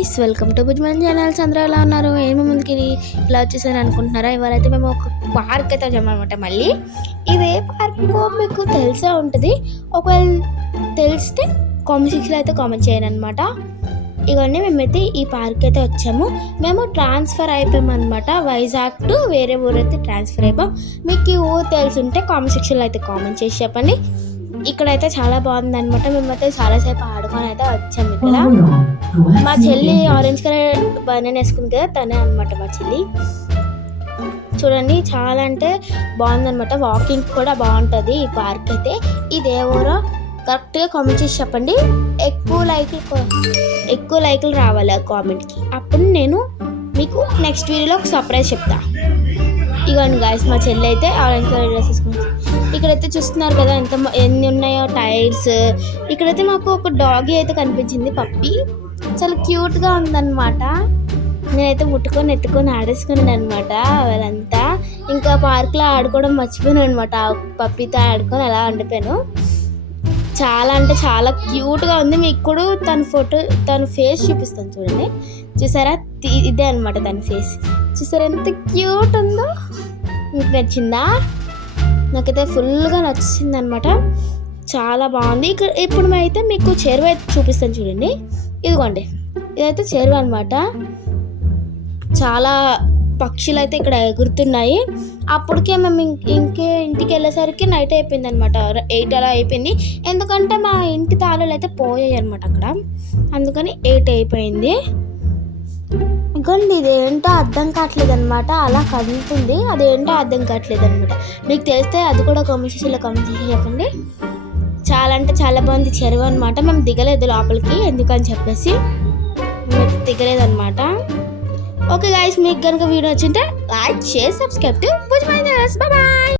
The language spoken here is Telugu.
గాయ్స్, వెల్కమ్ టు బుజ్మన్ ఛానల్స్. అందరూ ఎలా ఉన్నారు? ఏమో ముందుకి ఇలా వచ్చేసాను అనుకుంటున్నారా? ఇవాళైతే మేము ఒక పార్క్ అయితే వచ్చామన్నమాట. మళ్ళీ ఇదే పార్క్ మీకు తెలిసే ఉంటుంది. ఒకవేళ తెలిస్తే కామెంట్ సెక్షన్లో అయితే కామెంట్ చేయను అనమాట. ఇవన్నీ మేమైతే ఈ పార్క్ అయితే వచ్చాము. మేము ట్రాన్స్ఫర్ అయిపోయామన్నమాట. వైజాగ్ టు వేరే ఊరైతే ట్రాన్స్ఫర్ అయిపోయాం. మీకు ఈ ఊరు తెలుసుంటే కామెంట్ సెక్షన్లో అయితే కామెంట్ చేసి చెప్పండి. ఇక్కడైతే చాలా బాగుంది అనమాట. మేమైతే చాలాసేపు ఆడుకొని అయితే వచ్చాము. ఇక్కడ మా చెల్లి ఆరెంజ్ కలర్ బనీన్ వేసుకుంది కదా, తనే అనమాట మా చెల్లి. చూడండి, చాలా అంటే బాగుందనమాట. వాకింగ్ కూడా బాగుంటుంది ఈ పార్క్ అయితే. ఇది ఏ ఊరో కరెక్ట్గా కామెంట్ చేసి చెప్పండి. ఎక్కువ లైకులు రావాలి ఆ కామెంట్కి. అప్పుడు నేను మీకు నెక్స్ట్ వీడియోలో ఒక సర్ప్రైజ్ చెప్తా. ఇగోండి గాయస్, మా చెల్లి అయితే ఆరెంజ్ కలర్ డ్రెస్ వేసుకుంది. ఇక్కడైతే చూస్తున్నారు కదా ఎన్ని ఉన్నాయో టైర్స్. ఇక్కడైతే మాకు ఒక డాగీ అయితే కనిపించింది, పప్పి. చాలా క్యూట్గా ఉందన్నమాట. నేనైతే ముట్టుకొని ఎత్తుకొని ఆడేసుకున్నాను అనమాట వాళ్ళంతా. ఇంకా పార్క్లో ఆడుకోవడం మర్చిపోయాను అనమాట. ఆ పప్పితో ఆడుకొని అలా ఉండిపోయాను. చాలా అంటే చాలా క్యూట్గా ఉంది. మీకు కూడా తన ఫేస్ చూపిస్తాను చూడండి. చూసారా, ఇదే అనమాట తన ఫేస్. చూసారా ఎంత క్యూట్ ఉందో? మీకు నచ్చిందా? నాకైతే ఫుల్గా నచ్చింది అనమాట. చాలా బాగుంది. ఇప్పుడు అయితే మీకు చెరువు అయితే చూపిస్తాను చూడండి. ఇదిగోండి, ఇదైతే చెరువు అనమాట. చాలా పక్షులు అయితే ఇక్కడ ఎగురుతున్నాయి. అప్పటికే మేము ఇంటికి వెళ్ళేసరికి నైట్ అయిపోయింది అనమాట. 8 అలా అయిపోయింది. ఎందుకంటే మా ఇంటి తాళాలు అయితే పోయాయి అనమాట అక్కడ. అందుకని 8 అయిపోయింది. ఇంకోండి, ఇదేంటో అర్థం కావట్లేదు అనమాట. అలా కదులుతుంది, అదేంటో అర్థం కావట్లేదు అనమాట. మీకు తెలిస్తే అది కూడా కామెంట్ చేసి చెప్పండి. చాలా అంటే చాలా బాగుంది చెరువు అనమాట. మేము దిగలేదు లోపలికి, ఎందుకని చెప్పేసి మేము దిగలేదు అనమాట. ఓకే గాయ్స్, మీకు కనుక వీడియో వచ్చింటే లైక్, షేర్, సబ్స్క్రైబ్ టు బుజ్మన్ ఛానల్స్. బాయ్.